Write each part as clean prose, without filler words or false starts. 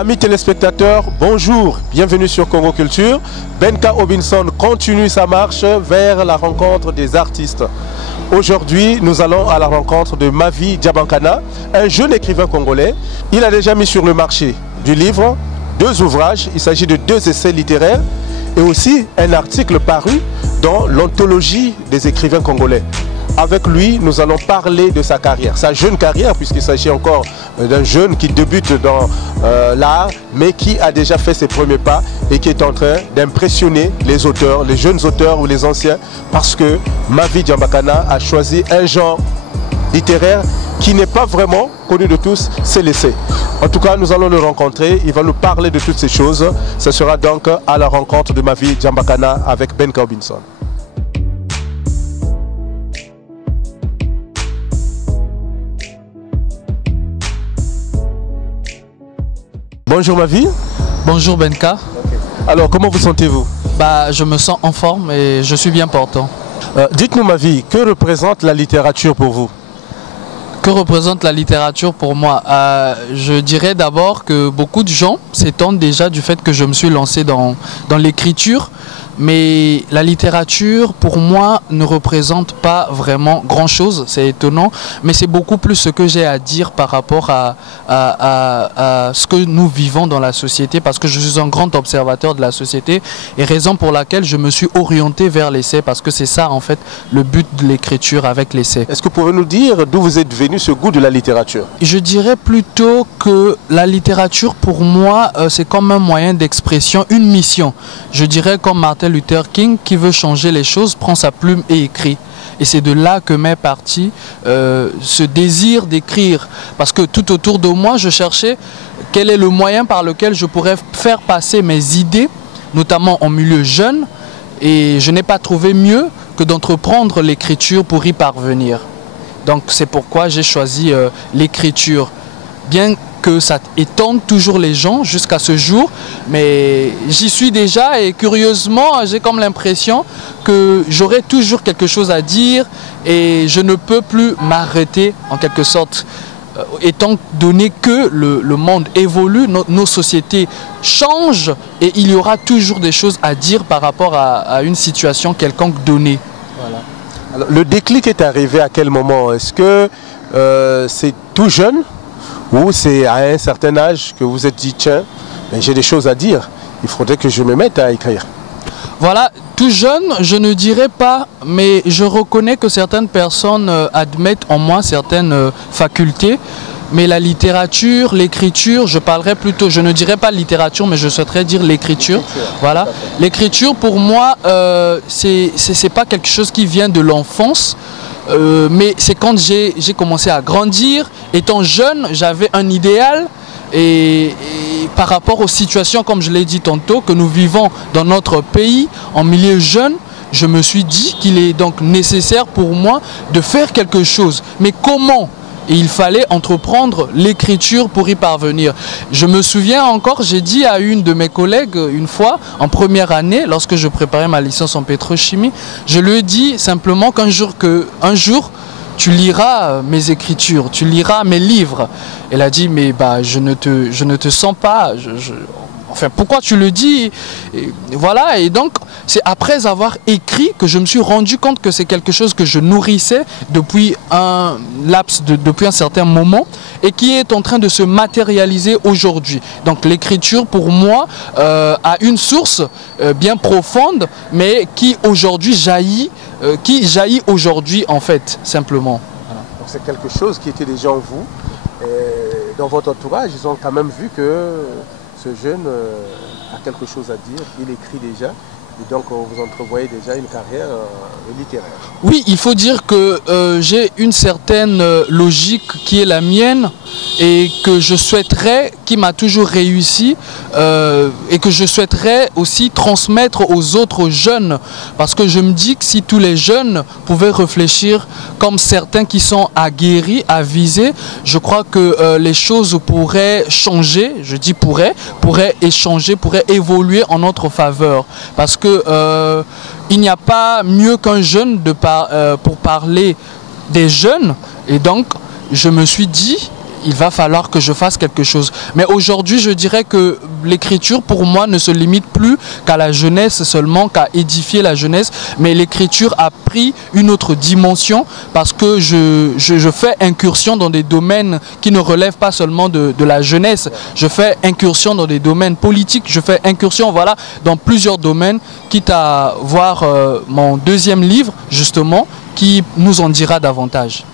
Amis téléspectateurs, bonjour, bienvenue sur Congo Culture. Benka Robinson continue sa marche vers la rencontre des artistes. Aujourd'hui, nous allons à la rencontre de Mavi Diabankana, un jeune écrivain congolais. Il a déjà mis sur le marché du livre, 2 ouvrages, il s'agit de 2 essais littéraires et aussi un article paru dans l'anthologie des écrivains congolais. Avec lui, nous allons parler de sa carrière, sa jeune carrière, puisqu'il s'agit encore d'un jeune qui débute dans l'art, mais qui a déjà fait ses premiers pas et qui est en train d'impressionner les auteurs, les jeunes auteurs ou les anciens, parce que Mavi Diabankana a choisi un genre littéraire qui n'est pas vraiment connu de tous, c'est l'essai. En tout cas, nous allons le rencontrer, il va nous parler de toutes ces choses. Ce sera donc à la rencontre de Mavi Diabankana avec Benka Robinson. Bonjour Mavi. Bonjour Benka. Alors comment vous sentez-vous? Je me sens en forme et je suis bien portant. Dites-nous Mavi, que représente la littérature pour vous? Que représente la littérature pour moi? Je dirais d'abord que beaucoup de gens s'étonnent déjà du fait que je me suis lancé dans l'écriture. Mais la littérature, pour moi, ne représente pas vraiment grand-chose, c'est étonnant, mais c'est beaucoup plus ce que j'ai à dire par rapport à ce que nous vivons dans la société, parce que je suis un grand observateur de la société, et raison pour laquelle je me suis orienté vers l'essai, parce que c'est ça, en fait, le but de l'écriture avec l'essai. Est-ce que vous pouvez nous dire d'où vous êtes venu ce goût de la littérature? Je dirais plutôt que la littérature, pour moi, c'est comme un moyen d'expression, une mission. Je dirais comme Martin Luther King, qui veut changer les choses, prend sa plume et écrit. Et c'est de là que m'est parti ce désir d'écrire. Parce que tout autour de moi, je cherchais quel est le moyen par lequel je pourrais faire passer mes idées, notamment en milieu jeune. Et je n'ai pas trouvé mieux que d'entreprendre l'écriture pour y parvenir. Donc c'est pourquoi j'ai choisi l'écriture. Bien que ça étonne toujours les gens jusqu'à ce jour, mais j'y suis déjà et curieusement, j'ai comme l'impression que j'aurai toujours quelque chose à dire et je ne peux plus m'arrêter en quelque sorte. Étant donné que le monde évolue, nos sociétés changent et il y aura toujours des choses à dire par rapport à une situation quelconque donnée. Voilà. Alors, le déclic est arrivé à quel moment? Est-ce que c'est tout jeune? Ou c'est à un certain âge que vous êtes dit, tiens, j'ai des choses à dire, il faudrait que je me mette à écrire? Voilà, tout jeune, je ne dirais pas, mais je reconnais que certaines personnes admettent en moi certaines facultés. Mais la littérature, l'écriture, je parlerai plutôt, je ne dirais pas littérature, mais je souhaiterais dire l'écriture. Voilà, l'écriture pour moi, c'est pas quelque chose qui vient de l'enfance. Mais c'est quand j'ai commencé à grandir, étant jeune, j'avais un idéal et par rapport aux situations, comme je l'ai dit tantôt, que nous vivons dans notre pays, en milieu jeune, je me suis dit qu'il est donc nécessaire pour moi de faire quelque chose. Mais comment ? Et il fallait entreprendre l'écriture pour y parvenir. Je me souviens encore, j'ai dit à une de mes collègues une fois, en première année, lorsque je préparais ma licence en pétrochimie, je lui ai dit simplement qu'un jour, tu liras mes écritures, tu liras mes livres. Elle a dit, mais je ne te sens pas, enfin, pourquoi tu le dis? Et voilà, et donc, c'est après avoir écrit que je me suis rendu compte que c'est quelque chose que je nourrissais depuis un depuis un certain moment et qui est en train de se matérialiser aujourd'hui. Donc, l'écriture, pour moi, a une source bien profonde, mais qui aujourd'hui jaillit, aujourd'hui, en fait, simplement. Voilà. Donc, c'est quelque chose qui était déjà en vous. Et dans votre entourage, ils ont quand même vu que ce jeune a quelque chose à dire, il écrit déjà, et donc vous entrevoyez déjà une carrière littéraire. Oui, il faut dire que j'ai une certaine logique qui est la mienne et que je souhaiterais, qui m'a toujours réussi, et que je souhaiterais aussi transmettre aux autres jeunes, parce que je me dis que si tous les jeunes pouvaient réfléchir comme certains qui sont aguerris, avisés, je crois que les choses pourraient changer, je dis pourraient échanger, pourraient évoluer en notre faveur, parce que il n'y a pas mieux qu'un jeune pour parler des jeunes, et donc je me suis dit, il va falloir que je fasse quelque chose. Mais aujourd'hui, je dirais que l'écriture, pour moi, ne se limite plus qu'à la jeunesse seulement, qu'à édifier la jeunesse. Mais l'écriture a pris une autre dimension parce que je fais incursion dans des domaines qui ne relèvent pas seulement de la jeunesse. Je fais incursion dans des domaines politiques, je fais incursion, voilà, dans plusieurs domaines, quitte à voir mon deuxième livre, justement, qui nous en dira davantage.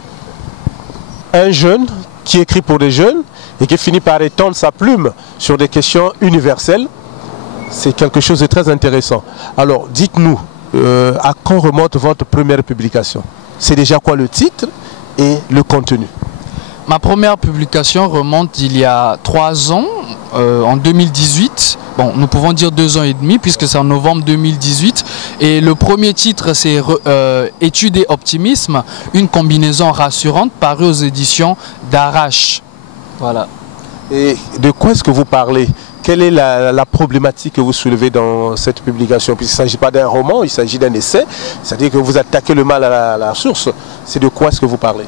Un jeune qui écrit pour des jeunes et qui finit par étendre sa plume sur des questions universelles, c'est quelque chose de très intéressant. Alors, dites-nous, à quand remonte votre première publication? C'est déjà quoi le titre et le contenu? Ma première publication remonte d'il y a 3 ans, en 2018. Bon, nous pouvons dire 2 ans et demi puisque c'est en novembre 2018. Et le premier titre, c'est Étude et optimisme, une combinaison rassurante, paru aux éditions d'Arrache. Voilà. Et de quoi est-ce que vous parlez? Quelle est la problématique que vous soulevez dans cette publication? Puisqu'il ne s'agit pas d'un roman, il s'agit d'un essai. C'est-à-dire que vous attaquez le mal à la source. C'est de quoi est-ce que vous parlez?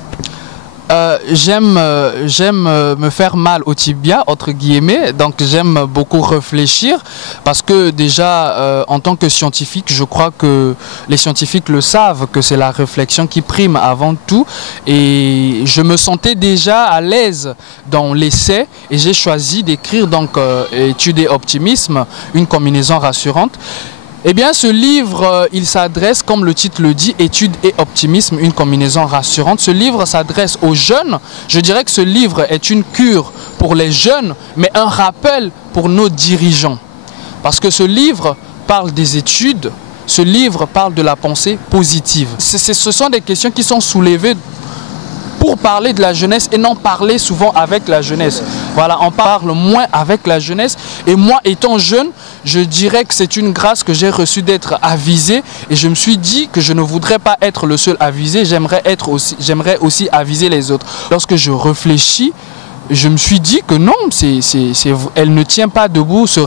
J'aime me faire mal au tibia, entre guillemets, donc j'aime beaucoup réfléchir parce que déjà en tant que scientifique, je crois que les scientifiques le savent, que c'est la réflexion qui prime avant tout, et je me sentais déjà à l'aise dans l'essai et j'ai choisi d'écrire donc Étude et optimisme, une combinaison rassurante. Eh bien, ce livre, il s'adresse, comme le titre le dit, Étude et optimisme, une combinaison rassurante. Ce livre s'adresse aux jeunes. Je dirais que ce livre est une cure pour les jeunes, mais un rappel pour nos dirigeants. Parce que ce livre parle des études, ce livre parle de la pensée positive. Ce sont des questions qui sont soulevées pour parler de la jeunesse et non parler souvent avec la jeunesse. Voilà, on parle moins avec la jeunesse. Et moi, étant jeune, je dirais que c'est une grâce que j'ai reçue d'être avisé. Et je me suis dit que je ne voudrais pas être le seul avisé, j'aimerais aussi aviser les autres. Lorsque je réfléchis, je me suis dit que non, elle ne tient pas debout, cette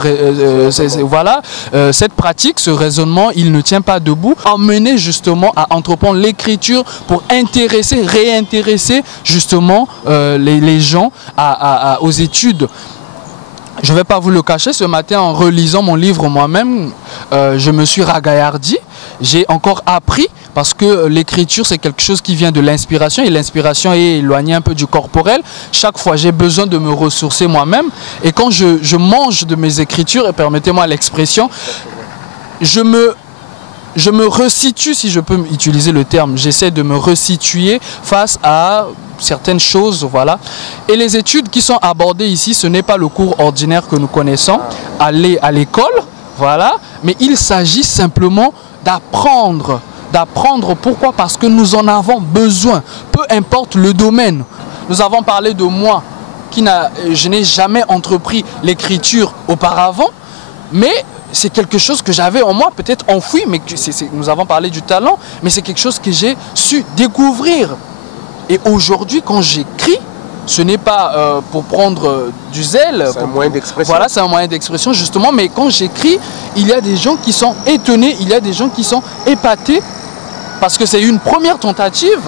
pratique, ce raisonnement, il ne tient pas debout. Emmener justement à entreprendre l'écriture pour réintéresser justement les gens aux études. Je ne vais pas vous le cacher, ce matin en relisant mon livre moi-même, je me suis ragaillardi. J'ai encore appris parce que l'écriture c'est quelque chose qui vient de l'inspiration et l'inspiration est éloignée un peu du corporel. Chaque fois j'ai besoin de me ressourcer moi-même et quand je mange de mes écritures, et permettez-moi l'expression, je me resitue, si je peux utiliser le terme, j'essaie de me resituer face à certaines choses, voilà. Et les études qui sont abordées ici, ce n'est pas le cours ordinaire que nous connaissons, aller à l'école, voilà, mais il s'agit simplement d'apprendre. Pourquoi? Parce que nous en avons besoin, peu importe le domaine. Nous avons parlé de moi, je n'ai jamais entrepris l'écriture auparavant, mais c'est quelque chose que j'avais en moi, peut-être enfoui, mais nous avons parlé du talent, mais c'est quelque chose que j'ai su découvrir. Et aujourd'hui, quand j'écris, ce n'est pas pour prendre du zèle. C'est un moyen d'expression. Voilà, c'est un moyen d'expression, justement. Mais quand j'écris, il y a des gens qui sont étonnés, il y a des gens qui sont épatés, parce que c'est une première tentative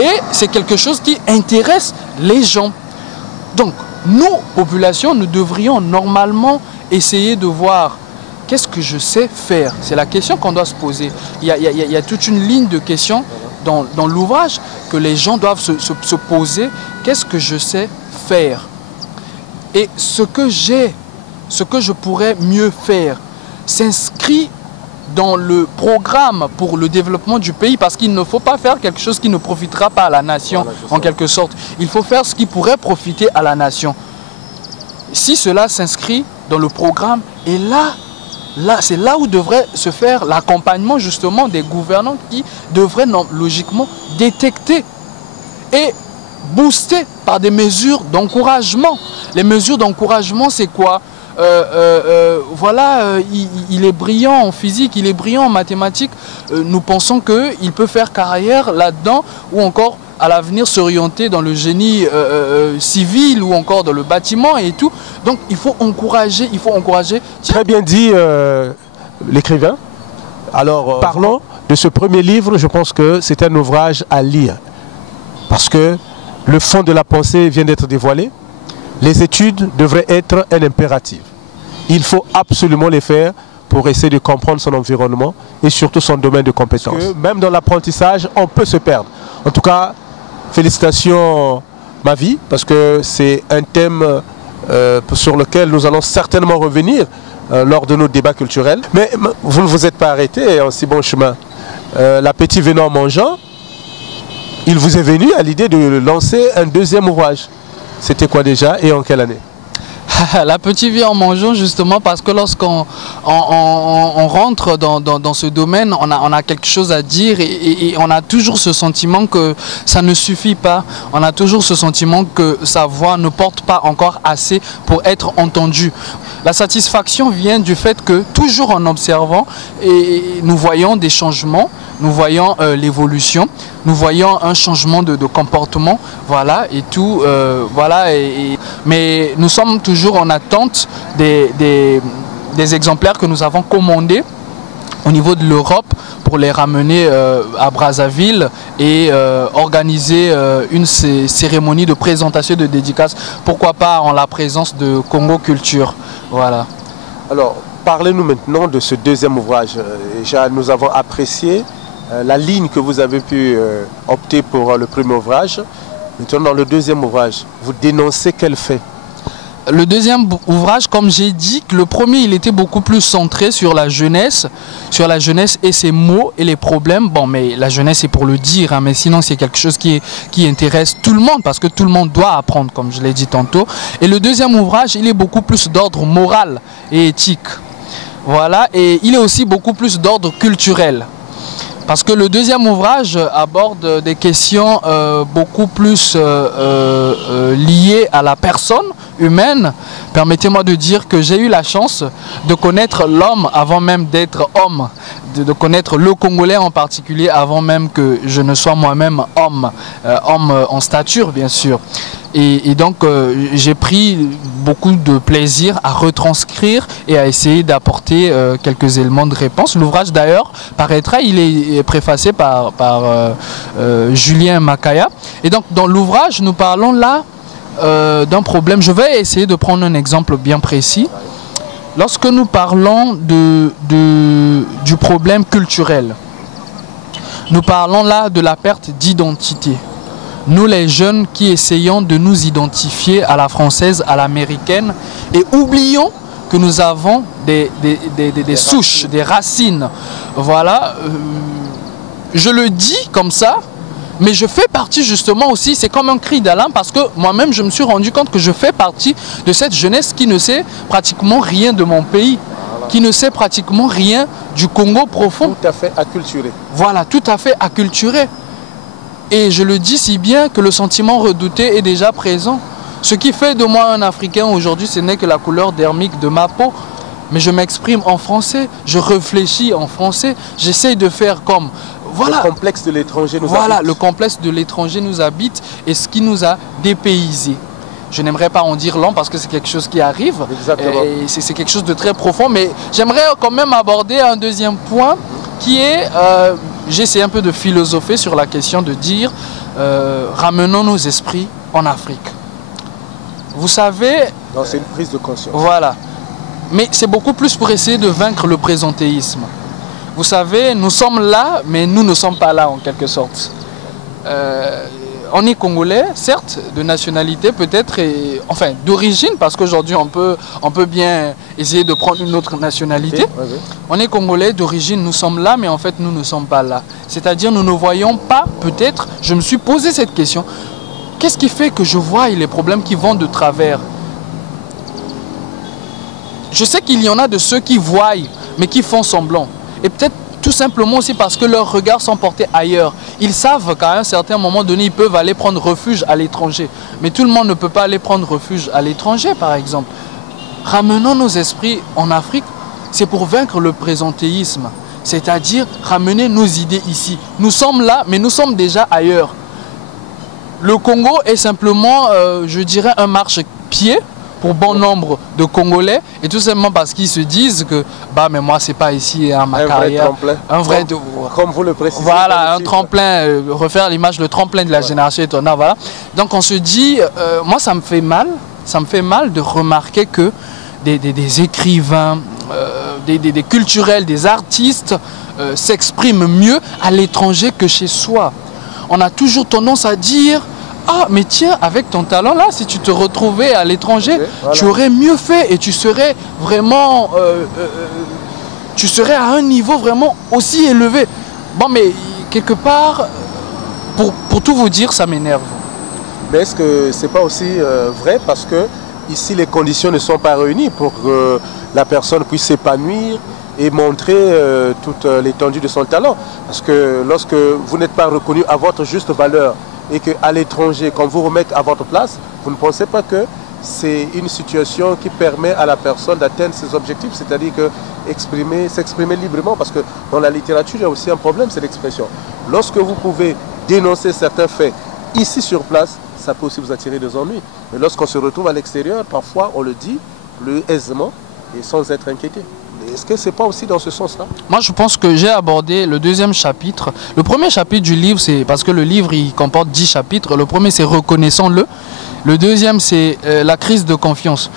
et c'est quelque chose qui intéresse les gens. Donc, nous, population, nous devrions normalement essayer de voir qu'est-ce que je sais faire. C'est la question qu'on doit se poser. Il y a toute une ligne de questions dans l'ouvrage que les gens doivent se poser. Qu'est-ce que je sais faire? Et ce que je pourrais mieux faire s'inscrit dans le programme pour le développement du pays, parce qu'il ne faut pas faire quelque chose qui ne profitera pas à la nation, en quelque sorte. Il faut faire ce qui pourrait profiter à la nation. Si cela s'inscrit dans le programme, et là c'est là où devrait se faire l'accompagnement justement des gouvernants qui devraient logiquement détecter et booster par des mesures d'encouragement. Les mesures d'encouragement, c'est quoi? Il est brillant en physique, il est brillant en mathématiques. Nous pensons qu'il peut faire carrière là-dedans, ou encore à l'avenir s'orienter dans le génie civil, ou encore dans le bâtiment et tout. Donc il faut encourager, Très bien dit l'écrivain. Alors parlons de ce premier livre. Je pense que c'est un ouvrage à lire, parce que Le fond de la pensée vient d'être dévoilé. Les études devraient être un impératif. Il faut absolument les faire pour essayer de comprendre son environnement et surtout son domaine de compétence. Parce que même dans l'apprentissage, on peut se perdre. En tout cas, félicitations Mavi, parce que c'est un thème sur lequel nous allons certainement revenir lors de nos débats culturels. Mais vous ne vous êtes pas arrêté en si bon chemin. L'appétit venant en mangeant, il vous est venu à l'idée de lancer un deuxième ouvrage. C'était quoi déjà et en quelle année? L'appétit vient en mangeant justement parce que lorsqu'on rentre dans ce domaine, on a quelque chose à dire et on a toujours ce sentiment que ça ne suffit pas. On a toujours ce sentiment que sa voix ne porte pas encore assez pour être entendue. La satisfaction vient du fait que toujours en observant, nous voyons des changements, nous voyons l'évolution, nous voyons un changement de comportement, voilà, et tout, voilà. Mais nous sommes toujours en attente des exemplaires que nous avons commandés au niveau de l'Europe pour les ramener à Brazzaville et organiser une cérémonie de présentation de dédicace, pourquoi pas en la présence de Congo Culture, voilà. Alors, parlez-nous maintenant de ce deuxième ouvrage. Déjà, nous avons apprécié la ligne que vous avez pu opter pour le premier ouvrage. Maintenant, dans le deuxième ouvrage, vous dénoncez quel fait? Le deuxième ouvrage, comme j'ai dit, le premier, il était beaucoup plus centré sur la jeunesse et ses maux et les problèmes. Bon, mais la jeunesse, c'est pour le dire, hein, mais sinon, c'est quelque chose qui intéresse tout le monde, parce que tout le monde doit apprendre, comme je l'ai dit tantôt. Et le deuxième ouvrage, il est beaucoup plus d'ordre moral et éthique. Voilà, et il est aussi beaucoup plus d'ordre culturel. Parce que le deuxième ouvrage aborde des questions beaucoup plus liées à la personne humaine. Permettez-moi de dire que j'ai eu la chance de connaître l'homme avant même d'être homme, de connaître le Congolais en particulier avant même que je ne sois moi-même homme, homme en stature bien sûr. Et donc j'ai pris beaucoup de plaisir à retranscrire et à essayer d'apporter quelques éléments de réponse. L'ouvrage d'ailleurs paraîtra, il est préfacé par Julien Makaya. Et donc dans l'ouvrage nous parlons là d'un problème. Je vais essayer de prendre un exemple bien précis. Lorsque nous parlons du problème culturel, nous parlons là de la perte d'identité. Nous les jeunes qui essayons de nous identifier à la française, à l'américaine, et oublions que nous avons des souches, des racines. Voilà, je le dis comme ça, mais je fais partie justement aussi, c'est comme un cri d'alarme, parce que moi-même je me suis rendu compte que je fais partie de cette jeunesse qui ne sait pratiquement rien de mon pays, qui ne sait pratiquement rien du Congo profond. Tout à fait acculturé. Voilà, tout à fait acculturé. Et je le dis si bien que le sentiment redouté est déjà présent. Ce qui fait de moi un Africain aujourd'hui, ce n'est que la couleur dermique de ma peau. Mais je m'exprime en français, je réfléchis en français, j'essaye de faire comme... Voilà. Le complexe de l'étranger nous habite. Voilà, le complexe de l'étranger nous habite et ce qui nous a dépaysés. Je n'aimerais pas en dire long parce que c'est quelque chose qui arrive. Exactement. Et c'est quelque chose de très profond. Mais j'aimerais quand même aborder un deuxième point qui est... j'ai essayé un peu de philosopher sur la question de dire ramenons nos esprits en Afrique. Vous savez... C'est une prise de conscience. Voilà. Mais c'est beaucoup plus pour essayer de vaincre le présentéisme. Vous savez, nous sommes là, mais nous ne sommes pas là en quelque sorte. On est congolais, certes, de nationalité peut-être, enfin d'origine, parce qu'aujourd'hui on peut bien essayer de prendre une autre nationalité. Oui. On est congolais d'origine, nous sommes là, mais en fait nous ne sommes pas là. C'est-à-dire nous ne voyons pas, peut-être, je me suis posé cette question, qu'est-ce qui fait que je vois les problèmes qui vont de travers? Je sais qu'il y en a de ceux qui voient, mais qui font semblant. Et peut-être tout simplement aussi parce que leurs regards sont portés ailleurs. Ils savent qu'à un certain moment donné, ils peuvent aller prendre refuge à l'étranger. Mais tout le monde ne peut pas aller prendre refuge à l'étranger, par exemple. Ramenons nos esprits en Afrique, c'est pour vaincre le présentéisme. C'est-à-dire ramener nos idées ici. Nous sommes là, mais nous sommes déjà ailleurs. Le Congo est simplement, je dirais, un marchepied pour bon nombre de Congolais, et tout simplement parce qu'ils se disent que bah mais moi c'est pas ici hein, ma carrière, un vrai comme vous le précisez. Voilà, un tremplin, refaire l'image, le tremplin de la génération étonnante, voilà. Donc on se dit, moi ça me fait mal de remarquer que des écrivains, des culturels, des artistes s'expriment mieux à l'étranger que chez soi. On a toujours tendance à dire « Ah, mais tiens, avec ton talent là, si tu te retrouvais à l'étranger, okay, voilà, tu aurais mieux fait et tu serais vraiment... tu serais à un niveau vraiment aussi élevé. » Bon, mais quelque part, pour tout vous dire, ça m'énerve. Mais est-ce que c'est pas aussi vrai parce que ici les conditions ne sont pas réunies pour que la personne puisse s'épanouir et montrer toute l'étendue de son talent? Parce que lorsque vous n'êtes pas reconnu à votre juste valeur et qu'à l'étranger, quand vous remettez à votre place, vous ne pensez pas que c'est une situation qui permet à la personne d'atteindre ses objectifs, c'est-à-dire que s'exprimer librement, parce que dans la littérature, il y a aussi un problème, c'est l'expression. Lorsque vous pouvez dénoncer certains faits ici sur place, ça peut aussi vous attirer des ennuis. Mais lorsqu'on se retrouve à l'extérieur, parfois on le dit plus aisément et sans être inquiété. Est-ce que c'est pas aussi dans ce sens-là? Moi, je pense que j'ai abordé le deuxième chapitre. Le premier chapitre du livre, c'est parce que le livre, il comporte 10 chapitres. Le premier, c'est reconnaissons-le. Le deuxième, c'est la crise de confiance.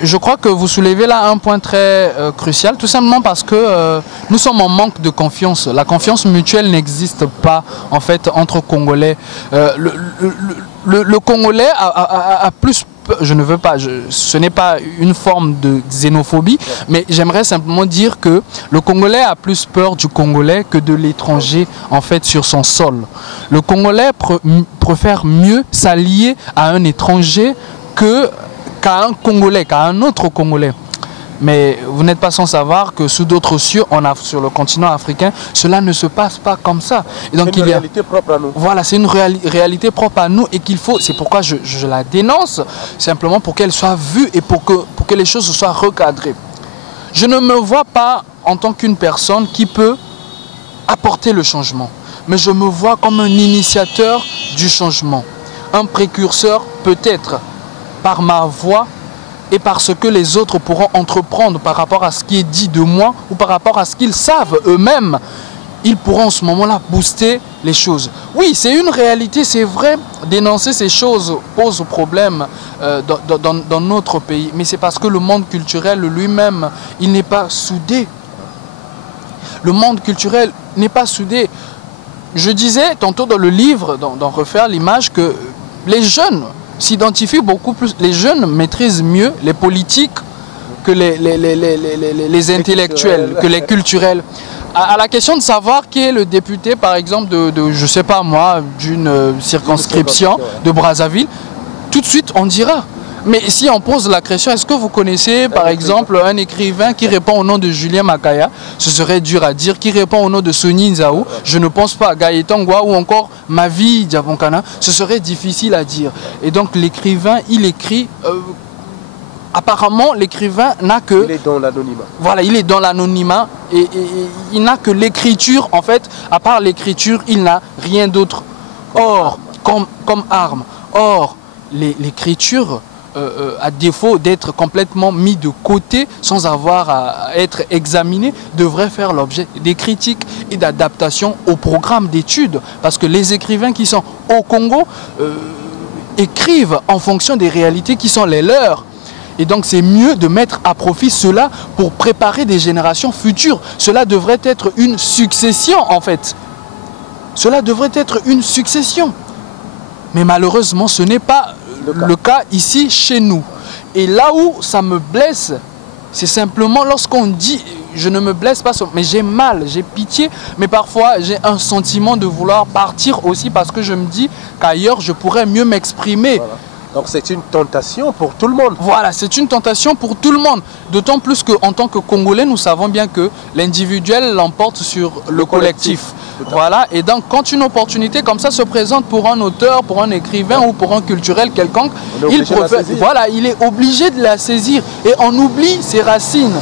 Je crois que vous soulevez là un point très crucial, tout simplement parce que nous sommes en manque de confiance. La confiance mutuelle n'existe pas, en fait, entre Congolais. Le Congolais a plus... Je ne veux pas, ce n'est pas une forme de xénophobie, mais j'aimerais simplement dire que le Congolais a plus peur du Congolais que de l'étranger en fait sur son sol. Le Congolais préfère mieux s'allier à un étranger qu'à un Congolais, qu'à un autre Congolais. Mais vous n'êtes pas sans savoir que sous d'autres cieux, sur le continent africain, cela ne se passe pas comme ça. Et donc, c'est une réalité propre à nous. Voilà, c'est une réalité propre à nous et qu'il faut, c'est pourquoi je la dénonce, simplement pour qu'elle soit vue et pour que les choses soient recadrées. Je ne me vois pas en tant qu'une personne qui peut apporter le changement, mais je me vois comme un initiateur du changement, un précurseur peut-être par ma voix, et par ce que les autres pourront entreprendre par rapport à ce qui est dit de moi ou par rapport à ce qu'ils savent eux-mêmes, ils pourront en ce moment-là booster les choses. Oui, c'est une réalité, c'est vrai, dénoncer ces choses pose problème dans notre pays, mais c'est parce que le monde culturel lui-même, il n'est pas soudé. Le monde culturel n'est pas soudé. Je disais tantôt dans le livre, dans Refaire l'image, que les jeunes s'identifient beaucoup plus, les jeunes maîtrisent mieux les politiques que les intellectuels, que les culturels. À la question de savoir qui est le député, par exemple, je sais pas moi, d'une circonscription de Brazzaville, tout de suite on dira. Mais si on pose la question, est-ce que vous connaissez par exemple un écrivain qui répond au nom de Julien Makaya? Ce serait dur à dire. Qui répond au nom de Sonny Nzaou? Je ne pense pas. Gaëtan Ngwa ou encore Mavi Diabonkana? Ce serait difficile à dire. Et donc l'écrivain, il écrit... apparemment, l'écrivain n'a que... Il est dans l'anonymat. Voilà, il est dans l'anonymat et il n'a que l'écriture. En fait, à part l'écriture, il n'a rien d'autre. Or, comme arme. Or, l'écriture... à défaut d'être complètement mis de côté sans avoir à être examiné, devrait faire l'objet des critiques et d'adaptation au programme d'études. Parce que les écrivains qui sont au Congo écrivent en fonction des réalités qui sont les leurs. Et donc c'est mieux de mettre à profit cela pour préparer des générations futures. Cela devrait être une succession en fait. Cela devrait être une succession. Mais malheureusement ce n'est pas le cas ici chez nous. Et là où ça me blesse, c'est simplement lorsqu'on dit, je ne me blesse pas, mais j'ai mal, j'ai pitié, mais parfois j'ai un sentiment de vouloir partir aussi parce que je me dis qu'ailleurs je pourrais mieux m'exprimer. Voilà. Donc c'est une tentation pour tout le monde. Voilà, c'est une tentation pour tout le monde. D'autant plus qu'en tant que Congolais, nous savons bien que l'individuel l'emporte sur le collectif. Voilà, et donc quand une opportunité comme ça se présente pour un auteur, pour un écrivain ou pour un culturel quelconque, il est obligé de la saisir. Et on oublie ses racines.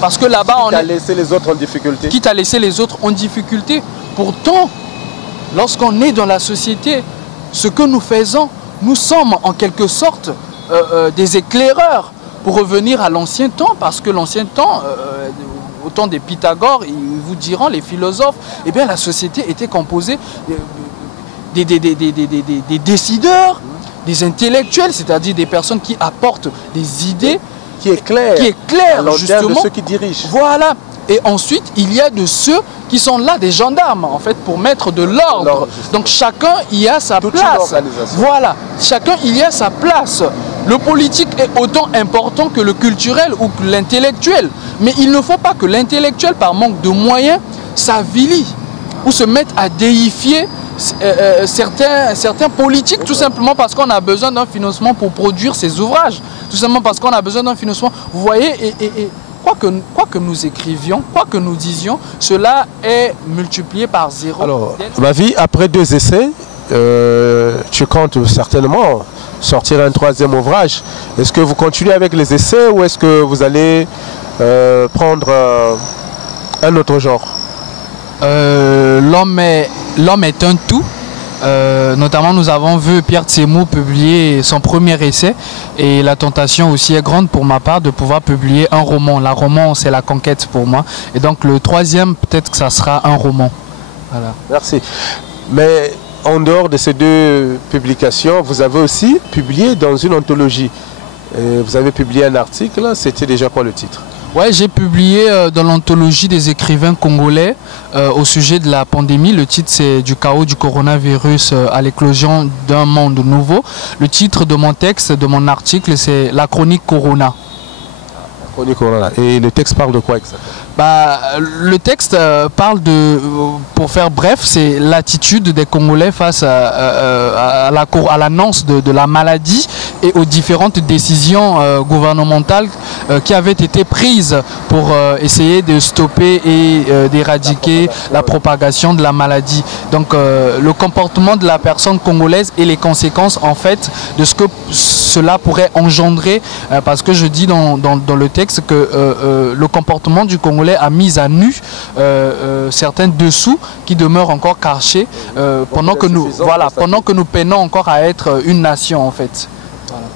Parce que là-bas, on a laissé les autres en difficulté. Quitte à laisser les autres en difficulté. Pourtant, lorsqu'on est dans la société, ce que nous faisons, nous sommes en quelque sorte des éclaireurs pour revenir à l'ancien temps, parce que l'ancien temps, au temps des Pythagore, ils vous diront, les philosophes, eh bien la société était composée des décideurs, des intellectuels, c'est-à-dire des personnes qui apportent des idées, qui éclairent justement de ceux qui dirigent. Voilà. Et ensuite, il y a de ceux qui sont là, des gendarmes, en fait, pour mettre de l'ordre. Donc chacun y a sa place. Voilà, chacun y a sa place. Le politique est autant important que le culturel ou que l'intellectuel. Mais il ne faut pas que l'intellectuel, par manque de moyens, s'avilie ou se mette à déifier certains politiques, tout simplement parce qu'on a besoin d'un financement pour produire ses ouvrages. Tout simplement parce qu'on a besoin d'un financement. Vous voyez, quoi que nous écrivions, quoi que nous disions, cela est multiplié par 0. Alors, Mavi, après 2 essais, tu comptes certainement sortir un 3e ouvrage. Est-ce que vous continuez avec les essais ou est-ce que vous allez prendre un autre genre? L'homme est un tout. Notamment, nous avons vu Pierre Tsemou publier son premier essai et la tentation aussi est grande pour ma part de pouvoir publier un roman. La roman, c'est la conquête pour moi. Et donc, le 3e, peut-être que ça sera un roman. Voilà. Merci. Mais en dehors de ces 2 publications, vous avez aussi publié dans une anthologie. Vous avez publié un article, c'était déjà quoi le titre? Ouais, j'ai publié dans l'anthologie des écrivains congolais au sujet de la pandémie. Le titre, c'est Du chaos du coronavirus à l'éclosion d'un monde nouveau. Le titre de mon texte, de mon article, c'est La chronique Corona. La chronique Corona. Et le texte parle de quoi exactement? Le texte parle de, pour faire bref, c'est l'attitude des Congolais face à l'annonce de la maladie et aux différentes décisions gouvernementales qui avaient été prises pour essayer de stopper et d'éradiquer la propagation de la maladie. Donc le comportement de la personne congolaise et les conséquences en fait de ce que cela pourrait engendrer, parce que je dis dans le texte que le comportement du Congolais a mis à nu certains dessous qui demeurent encore cachés pendant que nous peinons encore à être une nation en fait. Voilà.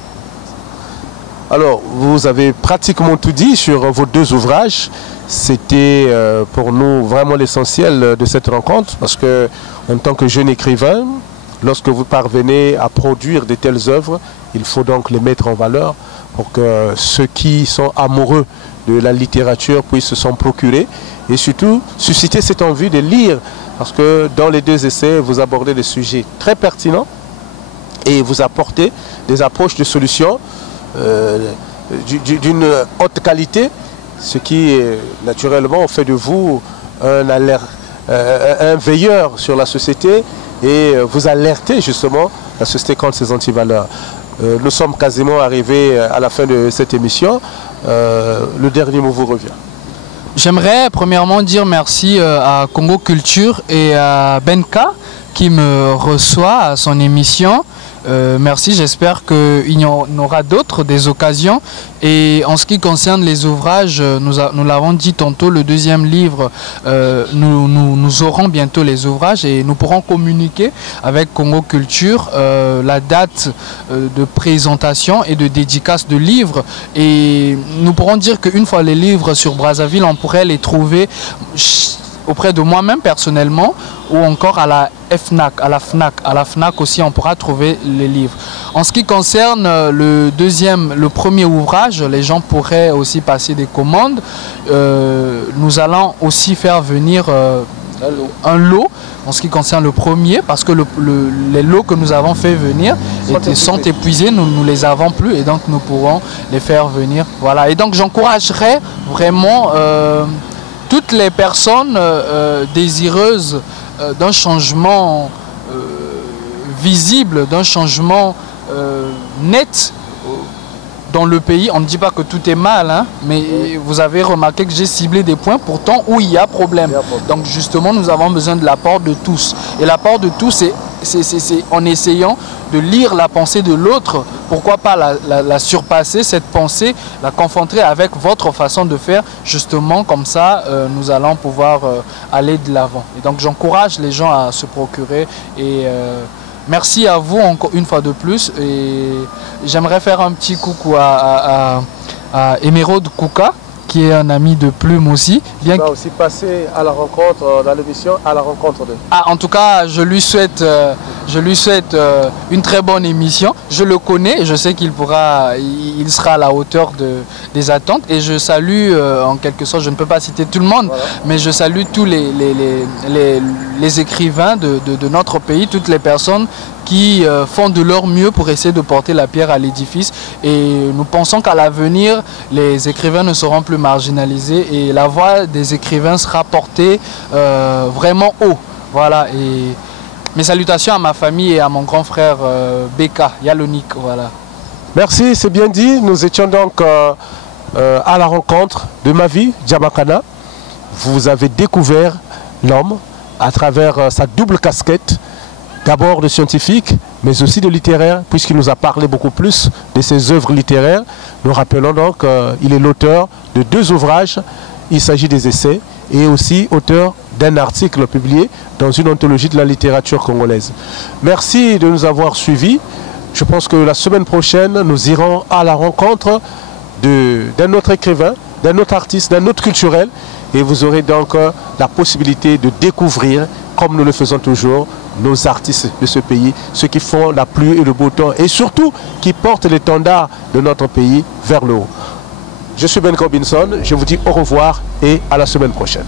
Alors, vous avez pratiquement tout dit sur vos 2 ouvrages. C'était pour nous vraiment l'essentiel de cette rencontre parce que en tant que jeune écrivain, lorsque vous parvenez à produire de telles œuvres, il faut donc les mettre en valeur pour que ceux qui sont amoureux de la littérature puissent s'en procurer et surtout susciter cette envie de lire parce que dans les 2 essais, vous abordez des sujets très pertinents et vous apportez des approches de solutions d'une haute qualité, ce qui naturellement fait de vous un veilleur sur la société et vous alertez justement la société contre ses antivaleurs. Nous sommes quasiment arrivés à la fin de cette émission. Le dernier mot vous revient. J'aimerais premièrement dire merci à Congo Culture et à Benka qui me reçoit à son émission. Merci, j'espère qu'il y en aura d'autres, des occasions. Et en ce qui concerne les ouvrages, nous l'avons dit tantôt, le 2e livre, nous aurons bientôt les ouvrages et nous pourrons communiquer avec Congo Culture la date de présentation et de dédicace de livres. Et nous pourrons dire qu'une fois les livres sur Brazzaville, on pourrait les trouver auprès de moi-même personnellement ou encore à la FNAC, à la FNAC aussi on pourra trouver les livres. En ce qui concerne le premier ouvrage, les gens pourraient aussi passer des commandes. Nous allons aussi faire venir un lot en ce qui concerne le premier parce que les lots que nous avons fait venir sont épuisés, nous ne les avons plus et donc nous pourrons les faire venir. Voilà. Et donc j'encouragerais vraiment toutes les personnes désireuses d'un changement visible, d'un changement net dans le pays. On ne dit pas que tout est mal, hein, mais vous avez remarqué que j'ai ciblé des points pourtant où il y a problème. Donc justement, nous avons besoin de l'apport de tous. Et l'apport de tous, c'est en essayant de lire la pensée de l'autre, pourquoi pas la surpasser, cette pensée, la confronter avec votre façon de faire, justement comme ça, nous allons pouvoir aller de l'avant. Et donc j'encourage les gens à se procurer et merci à vous encore une fois de plus. Et j'aimerais faire un petit coucou à Emeraude Kouka, qui est un ami de Plume aussi. Bien qui va aussi passer à la rencontre, dans l'émission, à la rencontre de... Ah, en tout cas, je lui souhaite une très bonne émission. Je le connais, je sais qu'il sera à la hauteur des attentes. Et je salue, en quelque sorte, je ne peux pas citer tout le monde, voilà, mais je salue tous les écrivains de notre pays, toutes les personnes qui font de leur mieux pour essayer de porter la pierre à l'édifice. Et nous pensons qu'à l'avenir, les écrivains ne seront plus marginalisés et la voix des écrivains sera portée vraiment haut. Voilà. Et mes salutations à ma famille et à mon grand frère Beka Yalonik. Voilà. Merci, c'est bien dit. Nous étions donc à la rencontre de Mavi Djabakana. Vous avez découvert l'homme à travers sa double casquette, d'abord de scientifique, mais aussi de littéraire, puisqu'il nous a parlé beaucoup plus de ses œuvres littéraires. Nous rappelons donc qu'il est l'auteur de 2 ouvrages. Il s'agit des essais et aussi auteur d'un article publié dans une anthologie de la littérature congolaise. Merci de nous avoir suivis. Je pense que la semaine prochaine, nous irons à la rencontre d'un autre écrivain, d'un autre artiste, d'un autre culturel. Et vous aurez donc la possibilité de découvrir, comme nous le faisons toujours, nos artistes de ce pays, ceux qui font la pluie et le beau temps, et surtout qui portent l'étendard de notre pays vers le haut. Je suis Ben Robinson, je vous dis au revoir et à la semaine prochaine.